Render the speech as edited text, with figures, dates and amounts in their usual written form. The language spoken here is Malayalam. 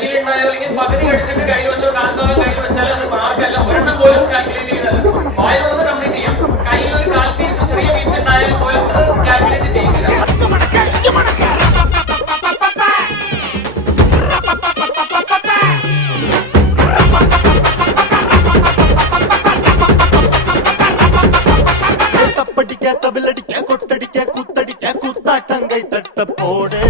കയ്യിലുണ്ടായോ അല്ലെങ്കിൽ പകുതി കടിച്ചിട്ട് കയ്യിൽ വെച്ചോ കാൽഭാഗം കയ്യിൽ വെച്ചാൽ അത് മാർക്കല്ല. ഒരെണ്ണം പോലും കാൽക്കുലേറ്റ് ചെയ്തത്. വായിലുള്ളത് കംപ്ലീറ്റ് ചെയ്യാം. കയ്യിൽ ഒരു കാൽ പീസ് ചെറിയ പീസ് ഉണ്ടായാൽ പോലും അത് കാൽക്കുലേറ്റ് ചെയ്യുന്നില്ല. തപ്പടിക്കാൻ തവിലടിക്കാൻ കൊട്ടടിക്കാൻ കുത്തടിക്കാൻ കുത്താട്ടം കൈ തട്ടപ്പോടെ